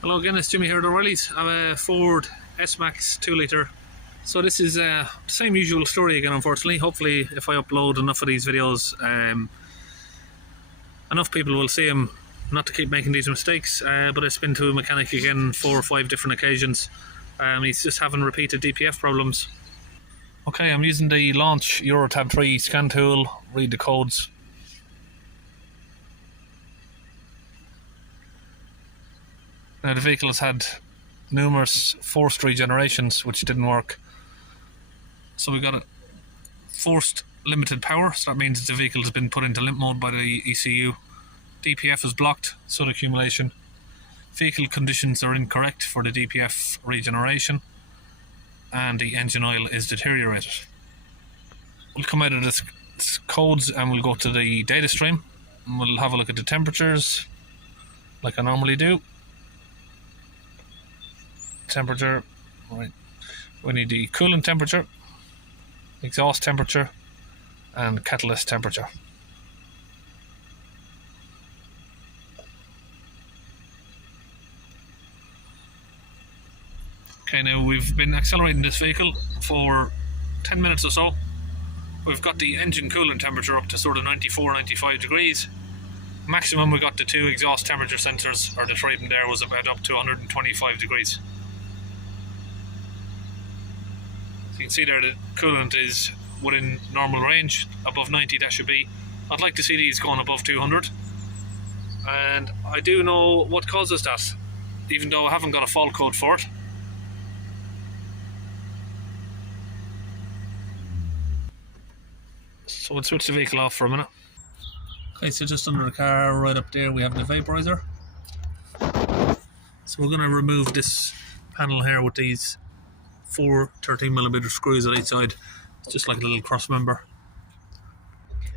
Hello again, it's Jimmy here at O'Reilly's. I have a Ford S-Max 2 litre. So this is the same usual story again, unfortunately. Hopefully if I upload enough of these videos, enough people will see them not to keep making these mistakes. But it's been to a mechanic again 4 or 5 different occasions. He's just having repeated DPF problems. Okay, I'm using the Launch Eurotab 3 scan tool, read the codes. Now the vehicle has had numerous forced regenerations which didn't work. So we got a forced limited power, so that means the vehicle has been put into limp mode by the ECU. DPF is blocked, soot accumulation. Vehicle conditions are incorrect for the DPF regeneration, and the engine oil is deteriorated. We'll come out of this codes and we'll go to the data stream and we'll have a look at the temperatures like I normally do. Temperature, right. We need the coolant temperature, exhaust temperature, and catalyst temperature. Okay, now we've been accelerating this vehicle for 10 minutes or so. We've got the engine coolant temperature up to sort of 94-95 degrees. Maximum we got the 2 exhaust temperature sensors, or the trading there, was about up to 125 degrees. So you can see there the coolant is within normal range, above 90 that should be. I'd like to see these going above 200. And I do know what causes that, even though I haven't got a fault code for it. So we'll switch the vehicle off for a minute. Okay, so just under the car, right up there, we have the vaporizer. So we're going to remove this panel here with these 4 13mm screws at each side. It's just like a little cross member.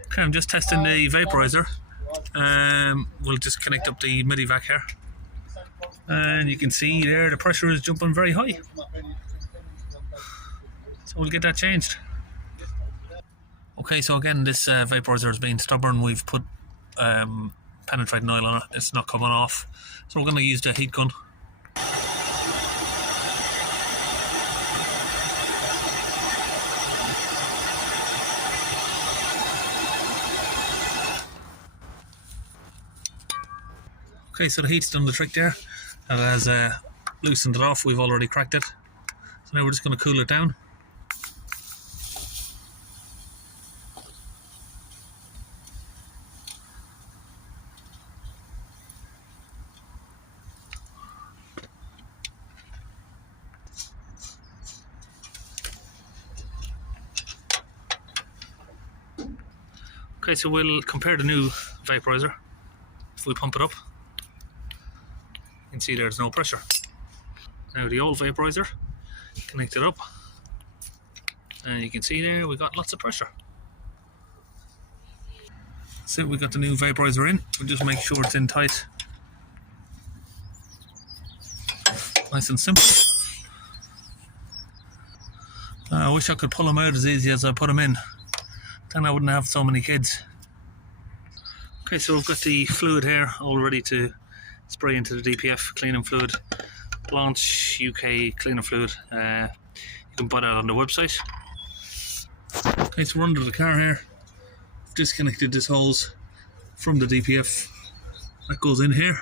Okay, I'm just testing the vaporizer. We'll just connect up the midi-vac here. And you can see there the pressure is jumping very high. So we'll get that changed. Okay, so again, this vaporizer has been stubborn. We've put penetrating oil on it. It's not coming off. So we're going to use the heat gun. Okay, so the heat's done the trick there. It has loosened it off. We've already cracked it. So now we're just going to cool it down. Okay, so we'll compare the new vaporizer. If we pump it up, you can see there's no pressure. Now the old vaporizer, connect it up, and you can see there we got lots of pressure. So we got the new vaporizer in. We'll just make sure it's in tight. Nice and simple. I wish I could pull them out as easy as I put them in. Then I wouldn't have so many kids. Okay, so we've got the fluid here all ready to spray into the DPF cleaning fluid. Launch UK cleaner fluid. You can buy that on the website. Okay, so we're under the car here. I've disconnected this hose from the DPF. That goes in here.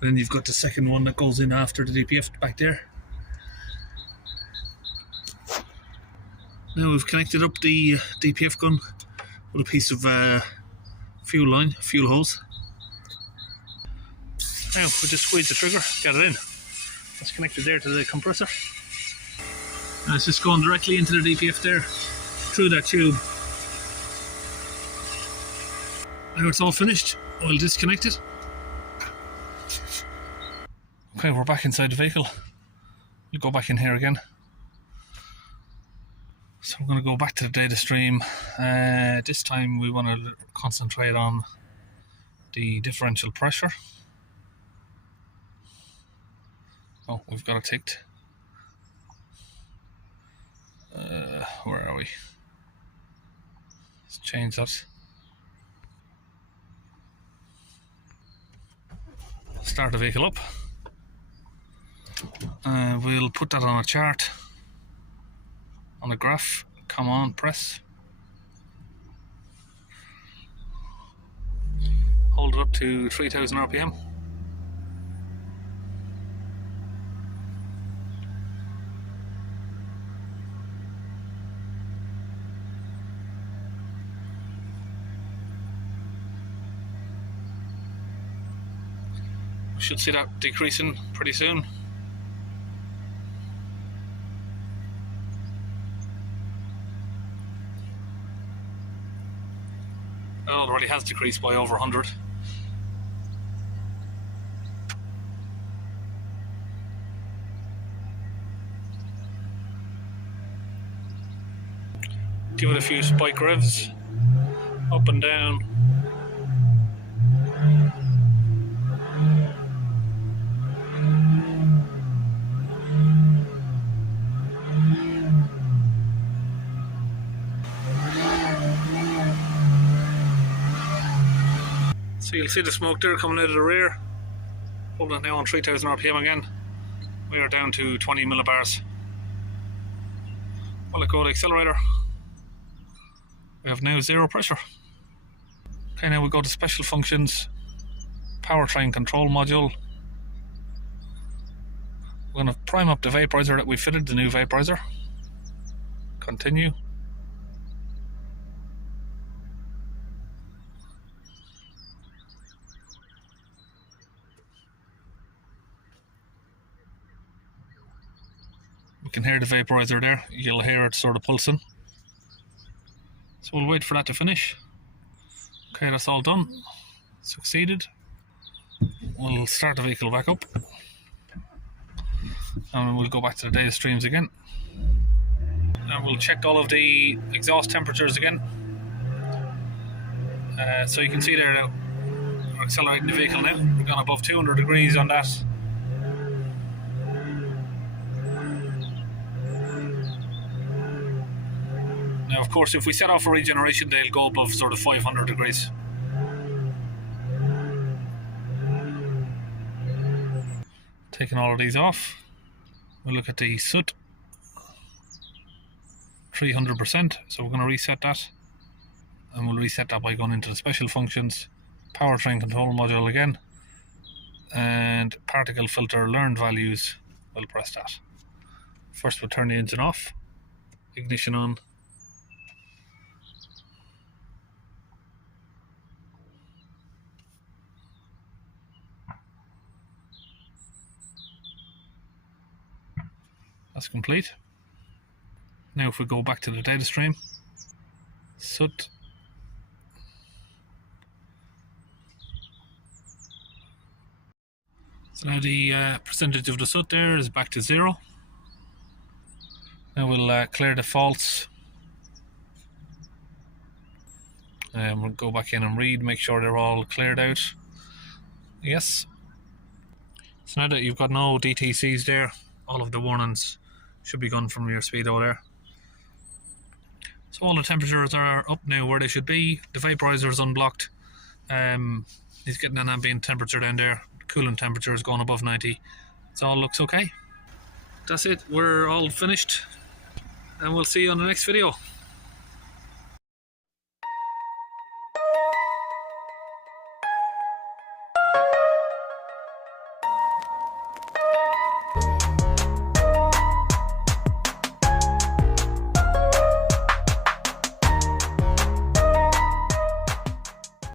And then you've got the second one that goes in after the DPF back there. Now we've connected up the DPF gun with a piece of fuel hose. Now we just squeeze the trigger, get it in. It's connected there to the compressor. And it's just going directly into the DPF there, through that tube. Now it's all finished, we'll disconnect it. Okay, we're back inside the vehicle. We'll go back in here again. So I'm going to go back to the data stream. This time we want to concentrate on the differential pressure. Oh, we've got it ticked. Where are we? Let's change that. start the vehicle up. We'll put that on a chart, on a graph. Come on, press. Hold it up to 3000 RPM. We should see that decreasing pretty soon. It already has decreased by over 100. Give it a few spike revs, up and down. So you'll see the smoke there coming out of the rear. Hold it now on 3000 RPM again. We are down to 20 millibars. I'll let go of the accelerator. We have now 0 pressure. Okay, now we go to special functions, powertrain control module. We're going to prime up the vaporizer that we fitted, the new vaporizer. Continue. We can hear the vaporizer there. You'll hear it sort of pulsing. So we'll wait for that to finish. Okay, that's all done. Succeeded. We'll start the vehicle back up. And we'll go back to the data streams again. And we'll check all of the exhaust temperatures again. So you can see there now, we're accelerating the vehicle now. We've gone above 200 degrees on that. Now, of course, if we set off a regeneration, they'll go above sort of 500 degrees. Taking all of these off, we'll look at the Soot. 300%, so we're going to reset that. And we'll reset that by going into the special functions, powertrain control module again, and particle filter learned values. We'll press that. First, we'll turn the engine off, ignition on. That's complete. Now if we go back to the data stream, Soot. So now the percentage of the Soot there is back to 0. Now we'll clear the faults. And we'll go back in and read, make sure they're all cleared out. Yes. So now that you've got no DTCs there, all of the warnings should be gone from your speedo there. So all the temperatures are up now where they should be. The vaporizer is unblocked. He's getting an ambient temperature down there. The coolant temperature is going above 90. So all looks okay. That's it. We're all finished. And we'll see you on the next video.